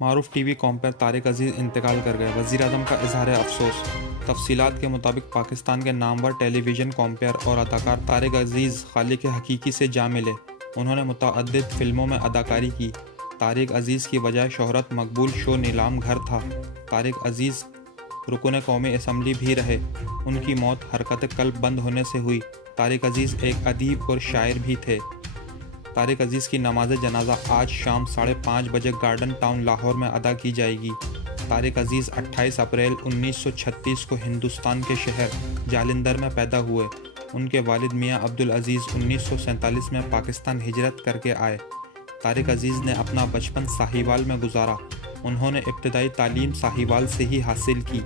معروف T V کامپیر Tariq عزیز انتقال کر گئے، وزیر اعظم کا اظہار افسوس۔ تفصیلات کے مطابق پاکستان کے نامور ٹیلی ویژن کامپیر اور اداکار طارق عزیز خالق حقیقی سے جا ملے۔ انہوں نے متعدد فلموں میں اداکاری کی۔ طارق عزیز کی وجہ شہرت مقبول شو نیلام گھر تھا۔ طارق عزیز رکن قومی اسمبلی بھی رہے۔ ان کی موت حرکت قلب بند ہونے سے ہوئی۔ طارق عزیز ایک ادیب اور شاعر بھی تھے۔ طارق عزیز کی نماز جنازہ آج شام 5:30 بجے گارڈن ٹاؤن لاہور میں ادا کی جائے گی۔ طارق عزیز 28 اپریل 1936 کو ہندوستان کے شہر جالندھر میں پیدا ہوئے۔ ان کے والد میاں عبدالعزیز 1947 میں پاکستان ہجرت کر کے آئے۔ طارق عزیز نے اپنا بچپن ساہیوال میں گزارا۔ انہوں نے ابتدائی تعلیم ساہیوال سے ہی حاصل کی۔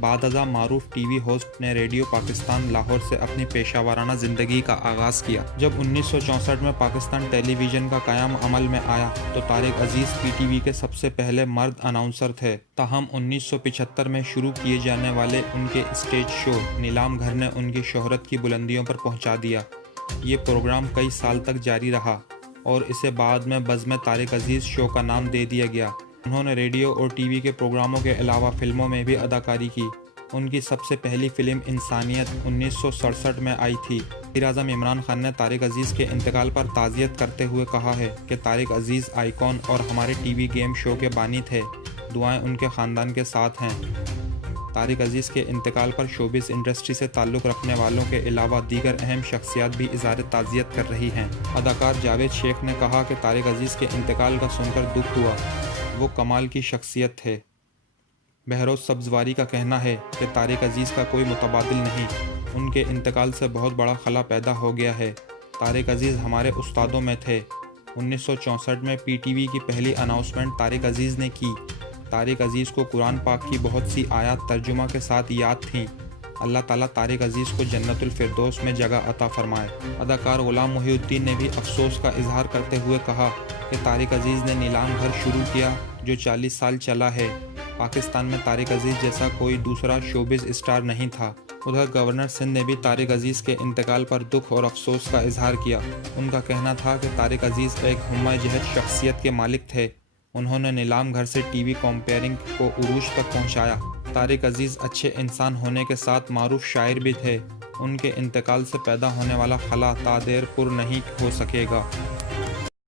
بعد ازاں معروف ٹی وی ہوسٹ نے ریڈیو پاکستان لاہور سے اپنی پیشہ ورانہ زندگی کا آغاز کیا۔ جب 1964 میں پاکستان ٹیلی ویژن کا قیام عمل میں آیا تو طارق عزیز پی ٹی وی کے سب سے پہلے مرد اناؤنسر تھے۔ تاہم 1975 میں شروع کیے جانے والے ان کے اسٹیج شو نیلام گھر نے ان کی شہرت کی بلندیوں پر پہنچا دیا۔ یہ پروگرام کئی سال تک جاری رہا اور اسے بعد میں بزم طارق عزیز شو کا نام دے دیا گیا۔ انہوں نے ریڈیو اور ٹی وی کے پروگراموں کے علاوہ فلموں میں بھی اداکاری کی۔ ان کی سب سے پہلی فلم انسانیت 1967 میں آئی تھی۔ وزیر اعظم عمران خان نے طارق عزیز کے انتقال پر تعزیت کرتے ہوئے کہا ہے کہ طارق عزیز آئیکن اور ہمارے ٹی وی گیم شو کے بانی تھے۔ دعائیں ان کے خاندان کے ساتھ ہیں۔ طارق عزیز کے انتقال پر شوبز انڈسٹری سے تعلق رکھنے والوں کے علاوہ دیگر اہم شخصیات بھی اظہار تعزیت کر رہی ہیں۔ اداکار جاوید شیخ نے کہا کہ طارق عزیز کے انتقال کا سن کر دکھ ہوا۔ وہ کمال کی شخصیت تھے۔ بہروز سبزواری کا کہنا ہے کہ طارق عزیز کا کوئی متبادل نہیں۔ ان کے انتقال سے بہت بڑا خلا پیدا ہو گیا ہے۔ طارق عزیز ہمارے استادوں میں تھے۔ 1964 میں پی ٹی وی کی پہلی اناؤنسمنٹ طارق عزیز نے کی۔ طارق عزیز کو قرآن پاک کی بہت سی آیات ترجمہ کے ساتھ یاد تھیں۔ اللہ تعالیٰ طارق عزیز کو جنت الفردوس میں جگہ عطا فرمائے۔ اداکار غلام محی الدین نے بھی افسوس کا اظہار کرتے ہوئے کہا کہ طارق عزیز نے نیلام گھر شروع کیا جو 40 سال چلا ہے۔ پاکستان میں طارق عزیز جیسا کوئی دوسرا شوبز اسٹار نہیں تھا۔ ادھر گورنر سندھ نے بھی طارق عزیز کے انتقال پر دکھ اور افسوس کا اظہار کیا۔ ان کا کہنا تھا کہ طارق عزیز ایک ہمہ جہت شخصیت کے مالک تھے۔ انہوں نے نیلام گھر سے ٹی وی کامپیئرنگ کو عروج تک پہنچایا۔ طارق عزیز اچھے انسان ہونے کے ساتھ معروف شاعر بھی تھے۔ ان کے انتقال سے پیدا ہونے والا خلا تا دیر پر نہیں ہو سکے گا۔